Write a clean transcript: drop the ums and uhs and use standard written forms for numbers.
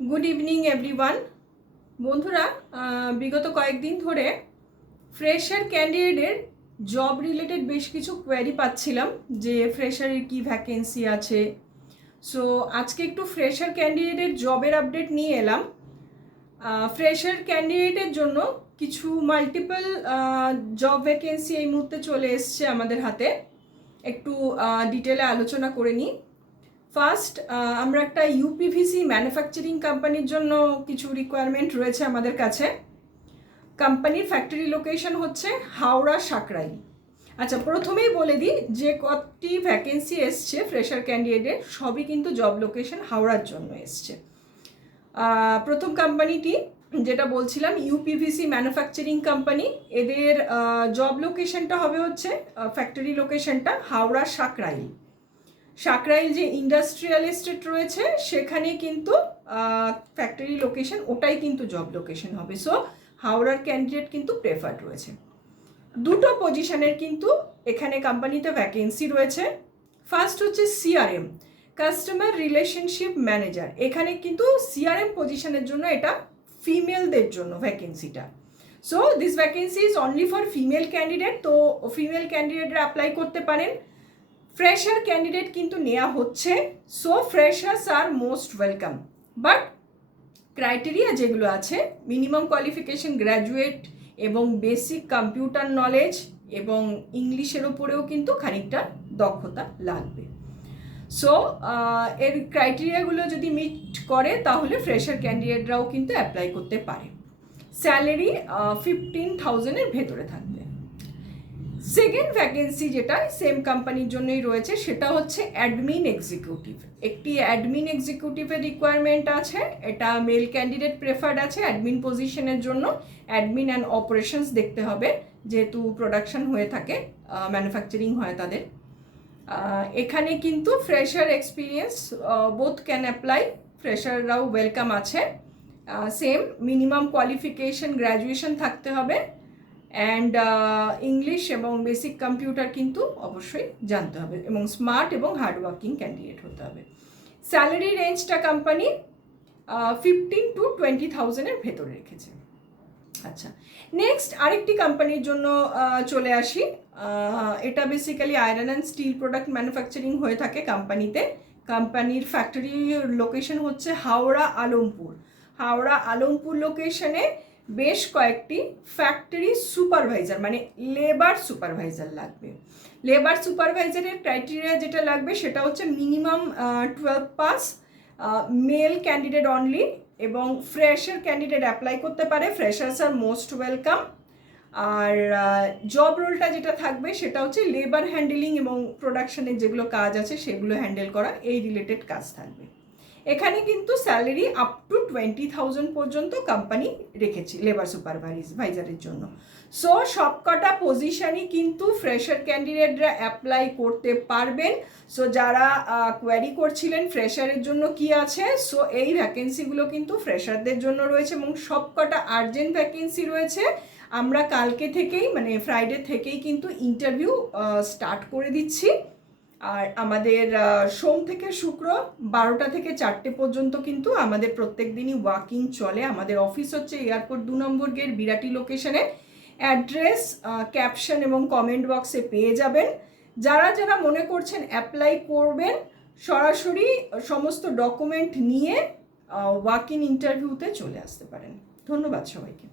Good evening everyone. বন্ধুরা, বিগত কয়েকদিন ধরে ফ্রেশার ক্যান্ডিডেটের জব রিলেটেড বেশ কিছু কোয়েরি পাচ্ছিলাম যে ফ্রেশারের কি ভ্যাকেন্সি আছে। সো আজকে একটু ফ্রেশার ক্যান্ডিডেটের জবের আপডেট নিয়ে এলাম। ফ্রেশার ক্যান্ডিডেটের জন্য কিছু মাল্টিপল জব ভ্যাকেন্সি এই মুহূর্তে চলে এসছে আমাদের হাতে। একটু ডিটেলে আলোচনা করে নিই। ফার্স্ট, আমরা একটা ইউপিভিসি ম্যানুফ্যাকচারিং কোম্পানির জন্য কিছু রিকোয়ারমেন্ট রয়েছে আমাদের কাছে। কোম্পানির ফ্যাক্টরি লোকেশন হচ্ছে হাওড়া সাকরাইল। আচ্ছা, প্রথমেই বলে দিই যে কতটি ভ্যাকেন্সি এসছে ফ্রেশার ক্যান্ডিডেটের, সবই কিন্তু জব লোকেশন হাওড়ার জন্য এসছে। প্রথম কোম্পানিটি যেটা বলছিলাম ইউপিভিসি ম্যানুফ্যাকচারিং কোম্পানি, এদের জব লোকেশনটা হবে হচ্ছে ফ্যাক্টরি লোকেশনটা হাওড়া সাকরাইল। সাকরাইল যে ইন্ডাস্ট্রিয়াল এস্টেট রয়েছে সেখানে কিন্তু ফ্যাক্টরি লোকেশন, ওটাই কিন্তু জব লোকেশন হবে। সো হাওড়ার ক্যান্ডিডেট কিন্তু প্রেফার্ড রয়েছে। দুটো পজিশনের কিন্তু এখানে কোম্পানিতে ভ্যাকেন্সি রয়েছে। ফার্স্ট হচ্ছে সিআরএম, কাস্টমার রিলেশনশিপ ম্যানেজার। এখানে কিন্তু সিআরএম পজিশনের জন্য এটা ফিমেলদের জন্য ভ্যাকেন্সিটা। So this vacancy is only for female candidate, তো ফিমেল ক্যান্ডিডেটরা অ্যাপ্লাই করতে পারেন। ফ্রেশার ক্যান্ডিডেট কিন্তু নেওয়া হচ্ছে। সো ফ্রেশার্স আর মোস্ট ওয়েলকাম, বাট ক্রাইটেরিয়া যেগুলো আছে, মিনিমাম কোয়ালিফিকেশন গ্র্যাজুয়েট এবং বেসিক কম্পিউটার নলেজ এবং ইংলিশের ওপরেও কিন্তু খানিকটা দক্ষতা লাগবে। সো এর ক্রাইটেরিয়াগুলো যদি মিট করে তাহলে ফ্রেশার ক্যান্ডিডেটরাও কিন্তু অ্যাপ্লাই করতে পারে। স্যালারি 15,000-এর ভেতরে থাকবে। সেকেন্ড ভ্যাকেন্সি যেটা সেম কোম্পানির জন্যই রয়েছে সেটা হচ্ছে অ্যাডমিন এক্সিকিউটিভ। একটি অ্যাডমিন এক্সিকিউটিভের রিকোয়ারমেন্ট আছে। এটা মেল ক্যান্ডিডেট প্রেফার্ড আছে অ্যাডমিন পজিশনের জন্য। অ্যাডমিন অ্যান্ড অপারেশনস দেখতে হবে, যেহেতু প্রোডাকশন হয়ে থাকে, ম্যানুফ্যাকচারিং হয় তাদের। এখানে কিন্তু fresher experience both can apply, ফ্রেশাররাও ওয়েলকাম আছে। সেম মিনিমাম কোয়ালিফিকেশন গ্র্যাজুয়েশন থাকতে হবে, অ্যান্ড ইংলিশ এবং বেসিক কম্পিউটার কিন্তু অবশ্যই জানতে হবে, এবং স্মার্ট এবং হার্ডওয়ার্কিং ক্যান্ডিডেট হতে হবে। স্যালারি রেঞ্জটা কোম্পানি 15 to 20,000-এর ভেতরে রেখেছে। আচ্ছা, নেক্সট আরেকটি কোম্পানির জন্য চলে আসি। এটা basically iron and steel product manufacturing হয়ে থাকে কোম্পানিতে। কোম্পানির ফ্যাক্টরি লোকেশন হচ্ছে হাওড়া আলমপুর। হাওড়া আলমপুর লোকেশনে বেশ কয়েকটি ফ্যাক্টরি সুপারভাইজার মানে লেবার সুপারভাইজার লাগবে। লেবার সুপারভাইজারের ক্রাইটেরিয়া যেটা লাগবে সেটা হচ্ছে minimum 12 pass, male candidate only, এবং ফ্রেশার ক্যান্ডিডেট অ্যাপ্লাই করতে পারে। ফ্রেশার্স আর মোস্ট ওয়েলকাম। আর জব রোলটা যেটা থাকবে সেটা হচ্ছে লেবার হ্যান্ডেলিং এবং প্রোডাকশনের যেগুলো কাজ আছে সেগুলো হ্যান্ডেল করা, এই রিলেটেড কাজ থাকবে। এখানে কিন্তু স্যালারি আপ টু 20,000 পর্যন্ত কোম্পানি রেখেছি লেবার সুপারভাইজারের জন্য। সো সবকটা পজিশনই কিন্তু ফ্রেশার ক্যান্ডিডেটরা অ্যাপ্লাই করতে পারবেন। সো যারা কোয়ারি করছিলেন ফ্রেশারের জন্য কি আছে, সো এই ভ্যাকেন্সিগুলো কিন্তু ফ্রেশারদের জন্য রয়েছে এবং সবকটা আর্জেন্ট ভ্যাকেন্সি রয়েছে। আমরা কালকে থেকেই মানে ফ্রাইডে থেকেই কিন্তু ইন্টারভিউ স্টার্ট করে দিচ্ছি। আর আমাদের সোম থেকে শুক্র 12টা থেকে 4টে পর্যন্ত কিন্তু আমাদের প্রত্যেক দিনই ওয়াকিং চলে। আমাদের অফিস হচ্ছে এয়ারপোর্ট 2 নম্বর গেট, বিরাটি লোকেশনে। অ্যাড্রেস ক্যাপশন এবং কমেন্ট বক্সে পেয়ে যাবেন। যারা যারা মনে করছেন অ্যাপ্লাই করবেন, সরাসরি সমস্ত ডকুমেন্ট নিয়ে ওয়াক ইন ইন্টারভিউতে চলে আসতে পারেন। ধন্যবাদ সবাইকে।